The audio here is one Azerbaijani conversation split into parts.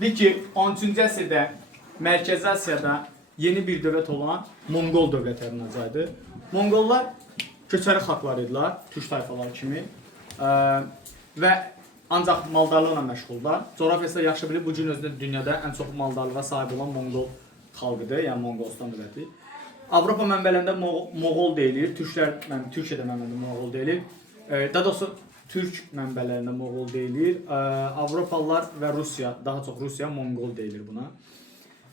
Deyir ki, 13-cü əsrdə Mərkəzi Asiyada yeni bir dövlət olan Monqol dövləti yaranacaqdı. Monqollar köçəri xalqlar idilər, türk tayfaları kimi və ancaq maldarlıqla məşğullar. Coğrafiyası yaxşı bilir, bu gün özündə dünyada ən çox maldarlığa sahib olan Monqol xalqıdır, yəni Monqolistan dövləti. Avropa mənbələrində Moğol deyilir, Türkiyədə mənbələrində Moğol deyilir. Daha doğrusu Türk mənbələrində Moğol deyilir. Avropalılar və Rusiya, daha çox Rusiya, Monqol deyilir buna.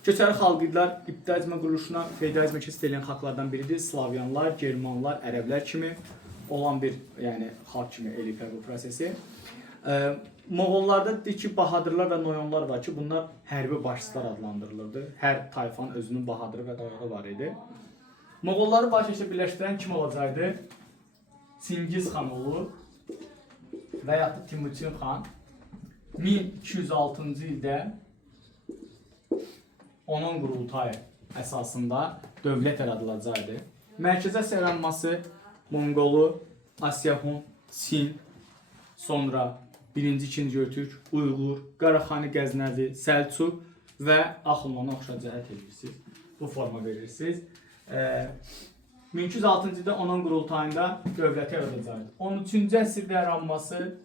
Köçəri xalqlar ibtidai quruluşuna feodalizmə keçid edən xalqlardan biridir. Slavyanlar, Germanlar, ərəblər kimi olan bir, yəni xalq kimi eləyiblər bu prosesi. Moğollarda deyir ki, bahadırlar və noyonlar var ki, bunlar hərbi başçılar adlandırılırdı. Hər tayfanın özünün bahadırı və noyonu var idi. Moğolları başa birləşdirən kim olacaqdı? Çingiz xan olur və yaxud da Timuçin xan 1206-cı ildə onun qurultayı əsasında dövlət yaradılacaqdı. Mərkəzi Asiya yaranması Monqolu, Asiyahun, Çin, sonra 1-ci, 2-ci Göytürk, Uyğur, Qaraxani Qəznəvi, Səlcuq və Axunla oxşar cəhət edirsiniz. Bu forma verirsiniz. 1206-cı ildə onun qurultayında dövləti yaradılacaqdı. 13-cü əsrdə yaranması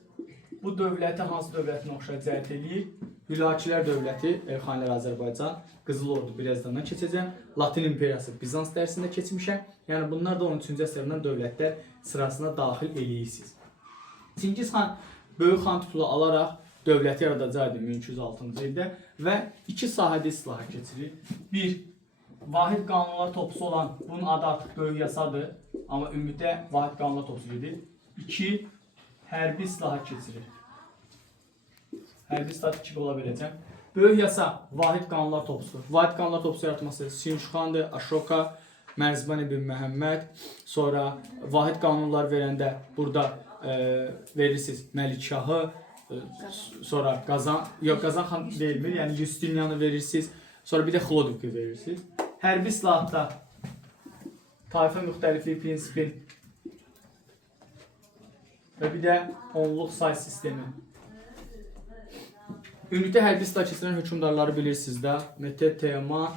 bu dövləti hansı dövlətinə oxşar cəhət edir? Hülakilər dövləti, Elxanilər Azərbaycan, Qızıl Ordu Biləzdandan keçəcəm, Latin İmperiyası Bizans dərsində keçmişəm. Yəni bunlar da 13-cü əsrdən dövlətlər sırasına daxil eləyirsiniz. Çingiz xan böyük xan titulu alaraq dövləti yaradacaqdı 1206-cı ildə və iki sahədə islahat keçirir. Bir, vahid qanunlar toplusu olan, bunun adı artıq böyük yasadır, amma ümumiyyətlə vahid qanunlar toplusu gedir. İki, hərbi islahat keçirir. Hərbi islahat 2 ola biləcəm. Böyük yasa vahid qanunlar toplusu. Vahid qanunlar toplusu yaratması Sinşuxandır, Aşoka, Mərzban ibn Məhəmməd. Sonra vahid qanunlar verəndə burada verirsiniz Məlikşahı, sonra Qazan xan deyilmir, yəni Justinianı verirsiniz. Sonra bir də Xlodviki verirsiniz. Hərbi islahatda tayfa müxtəlifliyi prinsipin və bir də onluq say sistemi. Ümumiyyətlə hərbi islahat keçirən hökmdarları bilirsiniz də. Mete Teoman,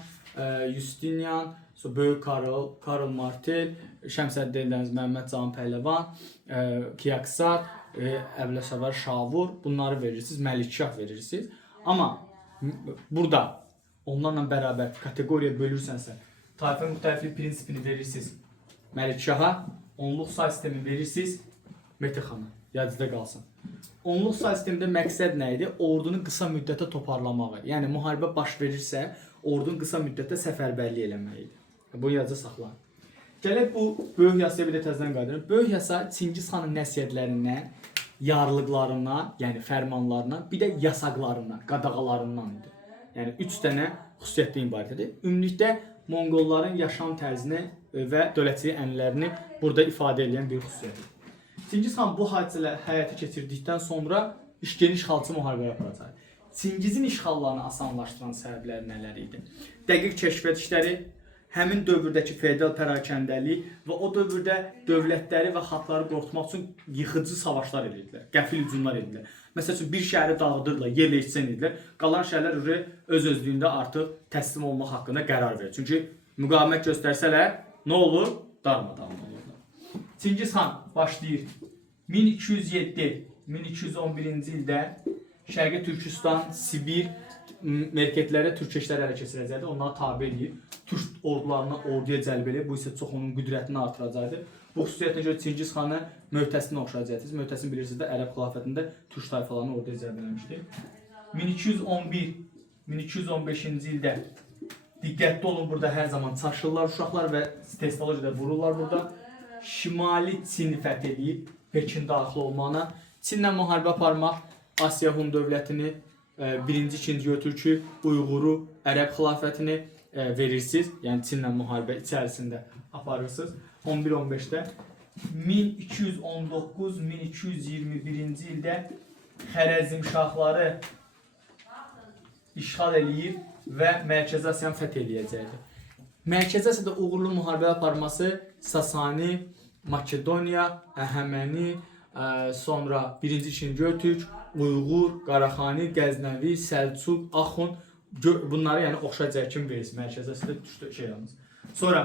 Justinian, Böyük Karl Martel, Şəmsəddin Dəniz, Məhəmməd Can Pəhləvan, Kiyaksar, Əvləsəvər Şavur, bunları verirsiniz, Məlikşah verirsiniz. Amma burada onlarla bərabər kateqoriya bölürsənsə, tayfa müxtəlifliyi prinsipini verirsiniz Məlikşaha, onluq say sistemi verirsiniz Mete xana, yadınızda qalsın. Onluq say sistemində məqsəd nə idi? Ordunu qısa müddətə toparlamağı. Yəni müharibə baş verirsə, ordunu qısa müddətdə səfərbərlik eləmək idi. Bu yazı saxlayın. Gələk bu böyük yasaya bir də təzədən qayıdırıq. Böyük yasa Çingiz xanın nəsihətlərindən, yarlıqlarından, yəni fərmanlarından, bir də yasaqlarından, qadağalarından idi. Yəni 3 dənə xüsusiyyətlə ibarət edir. Ümumilikdə Monqolların yaşam tərzini və dövlətçilik ənənələrini burada ifadə edən bir xüsusiyyətdir. Çingiz xan bu hadisələri həyata keçirdikdən sonra geniş işğalçı müharibə aparacaq. Çingizin işğallarını asanlaşdıran səbəblər nələr idi? Dəqiq kəşfiyyat işləri, həmin dövrdəki feodal pərakəndəlik və o dövrdə dövlətləri və xalqları qorxutmaq üçün yıxıcı savaşlar edirdilər, qəfil hücumlar edirdilər. Məsəl üçün bir şəhəri dağıdırdılar, yerlə yeksən edirdilər. Qalan şəhərlər öz-özlüyündə artıq təslim olmaq haqqında qərar verir. Çünki müqavimət göstərsələr nə olur? Darmadağın olurlar. Çingiz xan başlayır 1207-1211-ci ildə Şərqi Türkistan, Sibir merketlərə türkeşlər ələ keçirəcəkdir. Onları tabe edib, türk ordularına orduya cəlb edib. Bu isə çox onun qüdrətini artıracaqdır. Bu xüsusiyyətinə görə Çingiz xanı Möhtəsini oxşayacaqsınız. Möhtəsin bilirsiniz də Ərəb xilafətində türk tayfalarını orduya cəlb eləmişdir. 1211-1215-ci ildə diqqətli olun, burada hər zaman çaşırlar uşaqlar və teknolojiyada vururlar burada. Şimali Çini fəth edib Pekin daxil olmağına, Çinlə müharibə aparmaq, Asiya Hun dövlətini, 1-ci, 2-ci Göytürkü, Uyğuru, Ərəb xilafətini verirsiniz. Yəni Çinlə müharibə içərisində aparırsınız. 11-15-də 1219-1221-ci ildə Xərəzmşahları işğal eləyib və Mərkəzi Asiyanı fəth eləyəcəkdir. Mərkəzi Asiyada uğurlu müharibə aparması Sasani, Makedoniya, Əhəməni, sonra 1-ci, 2-ci Göytürk, Uyğur, Qaraxani, Qəznəvi, Səlcuq, Axund bunları yəni oxşayacaq kimi verirsiz. Mərkəzdə sizə düşdü şey yalnız. Sonra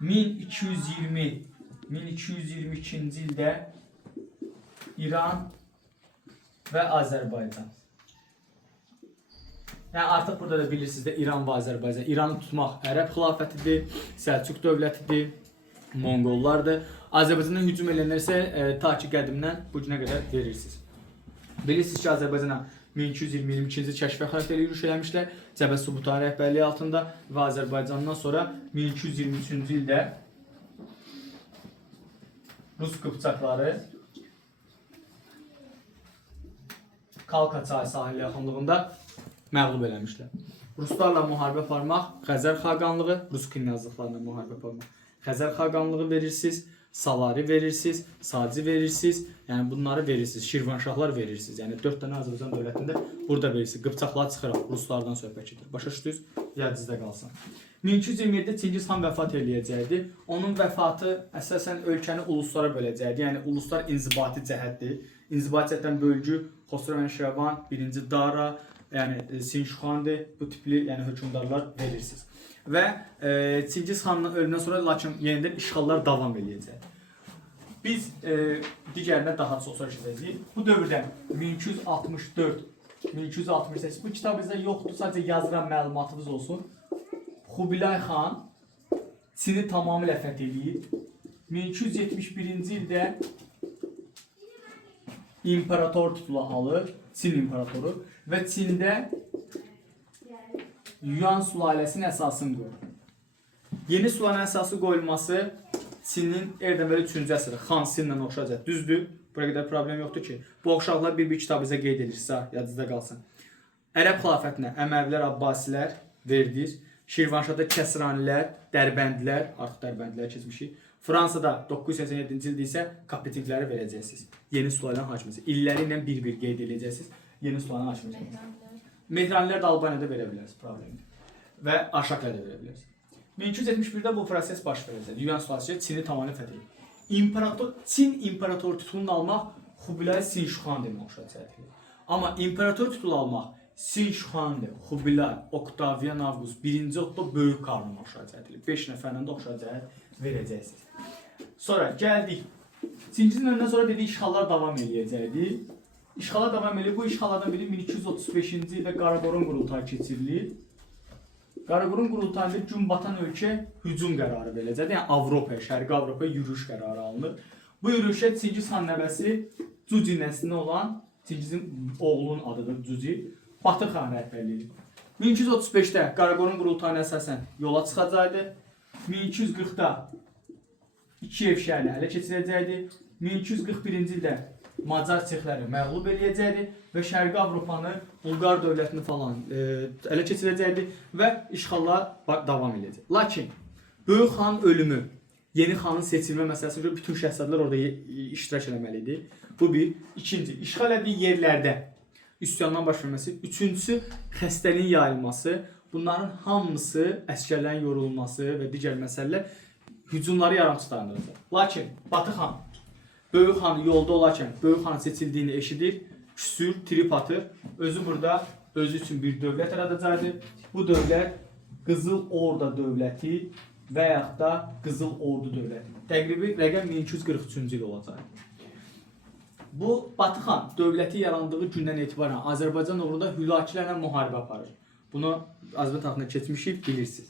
1222-ci ildə İran və Azərbaycan. Yəni artıq burada da bilirsiniz də İran və Azərbaycan. İranı tutmaq Ərəb xilafətidir, Səlcuq dövlətidir, Monqollardır. Azərbaycana hücum edənlər isə ta ki qədimdən bu günə qədər verirsiniz. Bilirsiniz ki, Azərbaycana 1222-ci il kəşfə xarakterli yürüş eləmişlər Cəbə Subutan rəhbərliyi altında və Azərbaycandan sonra 1223-cü ildə Rus qıpçaqları Kalka çayı sahil yaxınlığında məğlub eləmişlər. Ruslarla müharibə aparmaq, Xəzər xaqanlığı, Rus knyazlıqlarla müharibə aparmaq. Xəzər xaqanlığı verirsiniz, Salari verirsiniz, Saci verirsiniz, yəni bunları verirsiniz, Şirvanşahlar verirsiniz. Yəni 4 dənə Azərbaycan dövlətində burada verirsiniz. Qıpçaqlar çıxıraq, Ruslardan söhbət gedir. Başa düşdünüz? Yadınızda qalsın. 1227-də Çingiz xan vəfat eləyəcəkdi. Onun vəfatı əsasən ölkəni uluslara böləcəkdi. Yəni uluslar inzibati cəhətdir. İnzibati cəhətdən bölgü Xosrow-Şirvan, 1-ci Dara, yəni Sinşuxandır, bu tipli yəni hökmdarlar verirsiniz. Və Çingiz xanın ölümündən sonra lakin yenidən işğallar davam eləyəcək. Biz digərinə daha çox söhbət bu dövrdə 1264-1268 bu kitab bizdə yoxdur, sadəcə yazılan məlumatımız olsun. Xubilay xan Çini tamamilə fəth eləyib. 1271-ci ildə imperator titulu alır, Çin imperatoru və Çində Yuan sülaləsinin əsasını qoyur. Yeni sülalənin əsası qoyulması Çinin Erdəmər 3-cü əsrdə Xan Sinlə oxşayacaq. Düzdür? Buraya qədər problem yoxdur ki. Bu oxşaqlar bir kitabınıza qeyd edilirsə, yadınızda qalsın. Ərəb xilafətinə Əməvilər, Abbasilər verdiz. Şirvanşahda Kəsranilər, Dərbəndlər, artıq Dərbəndlər keçmişik. Fransada 987-ci ildə isə Kapetinkləri verəcəksiniz. Yeni sülalənin hakimiyyəti. İlləri ilə bir-bir qeyd edəcəksiniz. Yeni sülalənin hakimiyyəti. Mehranilər də Albaniyada verə bilərsiniz, problemdir. Və Arşakiyada da verə bilərsiniz. 1271-də bu proses baş verəcək. Yuan sülaləsi Çini tamamilə fəth edib. Çin imperator titulunu almaq Xubilay Sinşuxan demək oxşayacaqdır. Amma imperator titulu almaq Sinşuxandır, Xubilay, Oktavian Avqust, 1-ci Otto böyük qarnına oxşayacaqdır. 5 nəfərlə də oxşayacaq verəcəksiniz. Sonra gəldik. Çingizin ölümündən sonra dediyi işğallar davam eləyəcəkdi. İşğala davam edir. Bu işğalardan biri 1235-ci ildə Qaraqorun qurultayı keçirilir. Qaraqorun qurultayında gün batan ölkə hücum qərarı veriləcək. Yəni Avropaya, Şərqi Avropaya yürüyüş qərarı alınır. Bu yürüyüşə Çingiz xan nəvəsi Cuci nəslində olan, Çingizin oğlunun adıdır Cuci, Batır xan rəhbərliyi. 1235-də Qaraqorun qurultayına əsasən yola çıxacaqdı. 1240-da Kiyev şəhərini ələ keçirəcəkdi. 1241-ci ildə Macar çexləri məğlub eləyəcəkdi və Şərqi Avropanı, Bulqar dövlətini falan ələ keçirəcəkdi və işğallar davam eləyəcək. Lakin Böyük xanın ölümü, yeni xanın seçilmə məsələsinə görə bütün şəhzadələr orada iştirak etməli idi. Bu bir. İkinci, işğal etdiyi yerlərdə üsyandan baş verməsi. Üçüncüsü, xəstəliyin yayılması. Bunların hamısı əsgərlərin yorulması və digər məsələlər hücumları yaramsız dayandıracaq. Lakin Batı xan Böyük xan yolda olarkən Böyük xan seçildiyini eşidir, küsür, trip atır. Özü burada özü üçün bir dövlət yaradacaqdır. Bu dövlət Qızıl Orda dövləti və yaxud da Qızıl Ordu dövləti. Təqribi rəqəm 1243-cü il olacaq. Bu Batı xan dövləti yarandığı gündən etibarən Azərbaycan uğrunda hülakilərlə müharibə aparır. Bunu Azərbaycan tarixində keçmişik, bilirsiniz.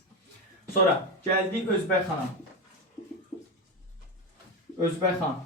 Sonra gəldik Özbək xana. Özbək xan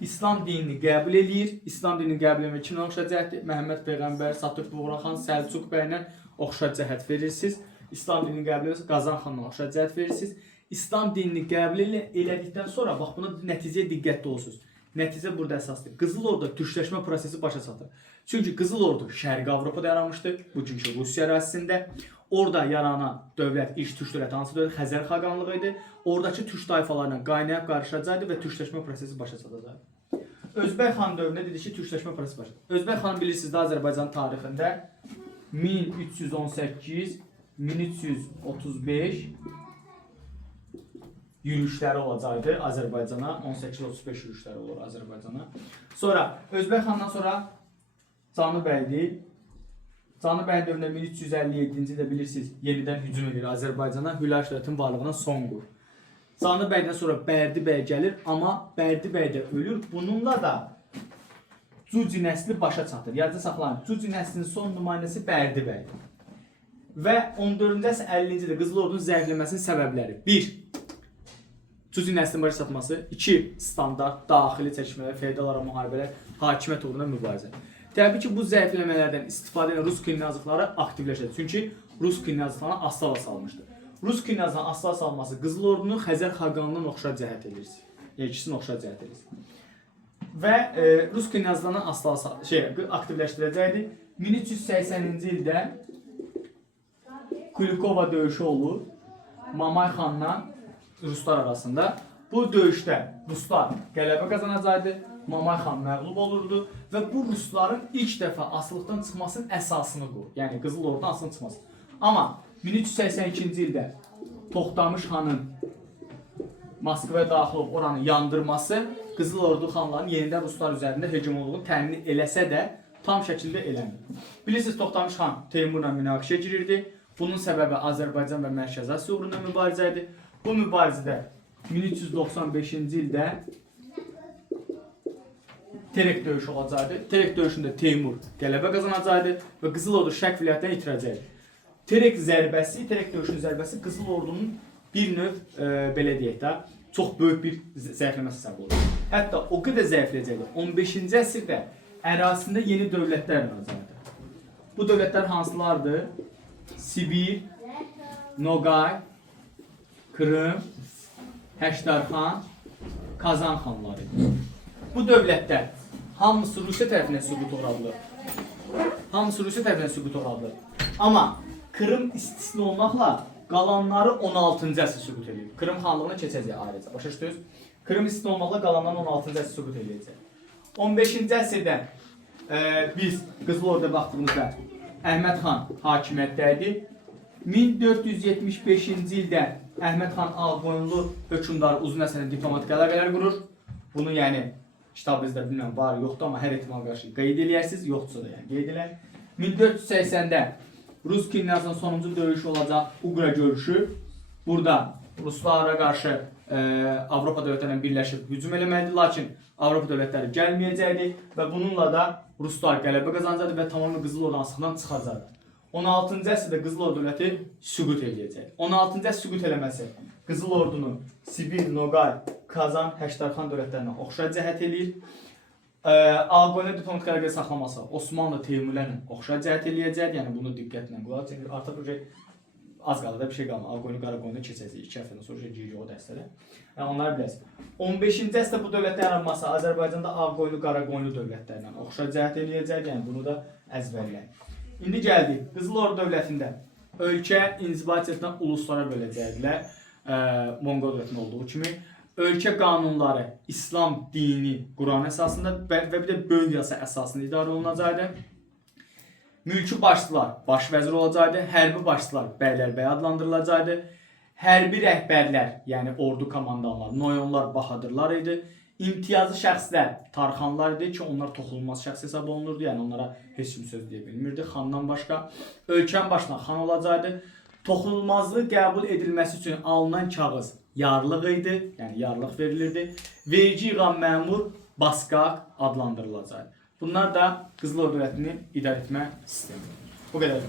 İslam dinini qəbul eləyir. İslam dinini qəbul etmək kimlə oxşar cəhətdir? Məhəmməd Peyğəmbər, Satürk Buğra xan, Səlcuq bəylə oxşar cəhət verirsiniz. İslam dinini qəbul edirsiniz, Qazan xanla oxşar cəhət verirsiniz. İslam dinini qəbul elədikdən sonra, bax buna nəticəyə diqqətli olsunuz. Nəticə burada əsasdır. Qızıl Orda türkləşmə prosesi başa çatır. Çünki Qızıl Ordu Şərqi Avropada yaranmışdır, bugünkü Rusiya ərazisində. Orada yaranan dövlət, ilk türk dövləti hansı dövlət? Xəzər xaqanlığı idi. Oradakı türk tayfalarla qaynayıb qarışacaqdı və türkləşmə prosesi başa çatacaqdı. Özbək xan dövründə dedi ki, türkləşmə prosesi başa çatacaqdı. Özbək xan bilirsiniz də Azərbaycan tarixində 1318-1335 yürüyüşləri olacaqdı Azərbaycana. 1835 yürüyüşləri olur Azərbaycana. Sonra Özbək xandan sonra Canı Bəydir. Canı Bəy dövründə 1357-ci ildə bilirsiniz, yenidən hücum edir Azərbaycana, Hülaşdətin varlığına son qoyur. Canı Bəydən sonra Bərdi bəy gəlir, amma Bərdi bəy də ölür. Bununla da Cuci nəsli başa çatır. Yadda saxlayın, Cuci nəslinin son nümayəndəsi Bərdi bəydir. Və 14-cü əsr 50-ci ildə Qızıl Ordunun zəifləməsinin səbəbləri: 1. Cuci nəslinin başa çatması, 2. Standart, daxili çəkişmələr, feodallara müharibələr, hakimiyyət uğruna mübarizə. Təbii ki, bu zəifləmələrdən istifadə edən Rus knyazlıqları aktivləşir. Çünki Rus knyazlıqlarına asla salmışdı. Rus knyazlığına asla salması Qızıl Ordunu Xəzər xaqanından oxşar cəhət edir. İkisini oxşar cəhət edir. Və Rus knyazlığına asla aktivləşdirəcəkdi. 1380-ci ildə Kulikova döyüşü olur. Mamay xanla Ruslar arasında. Bu döyüşdə Ruslar qələbə qazanacaqdı. Mamay xan məğlub olurdu və bu Rusların ilk dəfə asılıqdan çıxmasının əsasını qoyur. Yəni Qızıl Ordudan asılıqdan çıxması. Amma 1382-ci ildə Toxtamış xanın Moskvaya daxil olub oranı yandırması Qızıl Ordu xanlarının yenidən Ruslar üzərində hegemonluğunu təmin eləsə də tam şəkildə eləmir. Bilirsiniz, Toxtamış xan Teymurla münaqişəyə girirdi. Bunun səbəbi Azərbaycan və Mərkəzi Asiya uğrunda mübarizə idi. Bu mübarizədə 1395-ci ildə Terek döyüşü olacaqdı. Terek döyüşündə Teymur qələbə qazanacaqdı və Qızıl Ordu şərq vilayətdən itirəcəkdi. Terek döyüşünün zərbəsi Qızıl Ordunun bir növ belə deyək də çox böyük bir zəifləməsi səbəb oldu. Hətta o qədər zəifləyəcəkdi. 15-ci əsrdə ərazisində yeni dövlətlər yaranacaqdı. Bu dövlətlər hansılardır? Sibir, Noqay, Krım, Həştərxan, Kazan xanları. Bu dövlətlər hamısı Rusiya tərəfindən süqut uğradılar. Amma Krım istisna olmaqla qalanları 16-cı əsr süqut edir. Krım xanlığına keçəcək ayrıca. Başa düşdünüz? Krım istisna olmaqla qalanları 16-cı əsr süqut edəcək. 15-ci əsrdə biz Qızıl Orduya baxdığımızda Əhməd xan hakimiyyətdə idi. 1475-ci ildə Əhməd xan Ağqoyunlu hökmdarı uzun əsrlə diplomatik əlaqələr qurur. Bunu yəni kitabınızda bilməm var, yoxdur, amma hər ehtimal qarşı qeyd eləyərsiniz, yoxdursa da yəni qeyd eləyər. 1480-də Rus knyazının sonuncu döyüşü olacaq Uqra görüşü. Burada Ruslara qarşı Avropa dövlətlərlə birləşib hücum eləməlidir, lakin Avropa dövlətləri gəlməyəcəkdi və bununla da Ruslar qələbə qazanacaqdı və tamamilə Qızıl Ordu asılıqdan çıxacaqdı. 16-cı əsrdə Qızıl Ordu dövləti süqut eləyəcək. 16-cı əsr süqut eləməsi Qızıl Ordunu Sibir, Noqay, Kazan, Həştərxan dövlətlərinə oxşar cəhət eləyir. Ağqoyunlu diplomatik əlaqə saxlaması Osmanlı Teymurlərlə oxşar cəhət eləyəcək. Yəni bunu diqqətlə qulaq asın. Artıq az qalır da bir şey qalmır. Ağqoyunlu Qaraqoyunlu keçəcək. 2 həftədən sonra giyirik o dəstədə. Yəni onları biləsiniz. 15-ci əsrdə bu dövlətlərin yaranması Azərbaycanda Ağqoyunlu Qaraqoyunlu dövlətlərlə oxşar cəhət eləyəcək. Yəni bunu da əzbərləyin. İndi gəldik. Qızıl Ordu dövlətində ölkə inzibatiyyətdən uluslara böləcəkdilər. Monqol dövlətinin olduğu kimi. Ölkə qanunları İslam dini Quran əsasında və bir də böyük yasa əsasında idarə olunacaqdı. Mülki başçılar baş vəzir olacaqdı. Hərbi başçılar bəylərbəy adlandırılacaqdı. Hərbi rəhbərlər, yəni ordu komandanlar, noyonlar, bahadırlar idi. İmtiyazlı şəxslər tarxanlar idi ki, onlar toxunulmaz şəxs hesab olunurdu. Yəni onlara heç kim söz deyə bilmirdi xandan başqa. Ölkənin başına xan olacaqdı. Toxunulmazlığı qəbul edilməsi üçün alınan kağız yarlıq idi, yəni yarlıq verilirdi. Vergi yığan məmur Baskaq adlandırılacaq. Bunlar da Qızıl Ordu dövlətini idarə etmə sistemi. Bu qədər.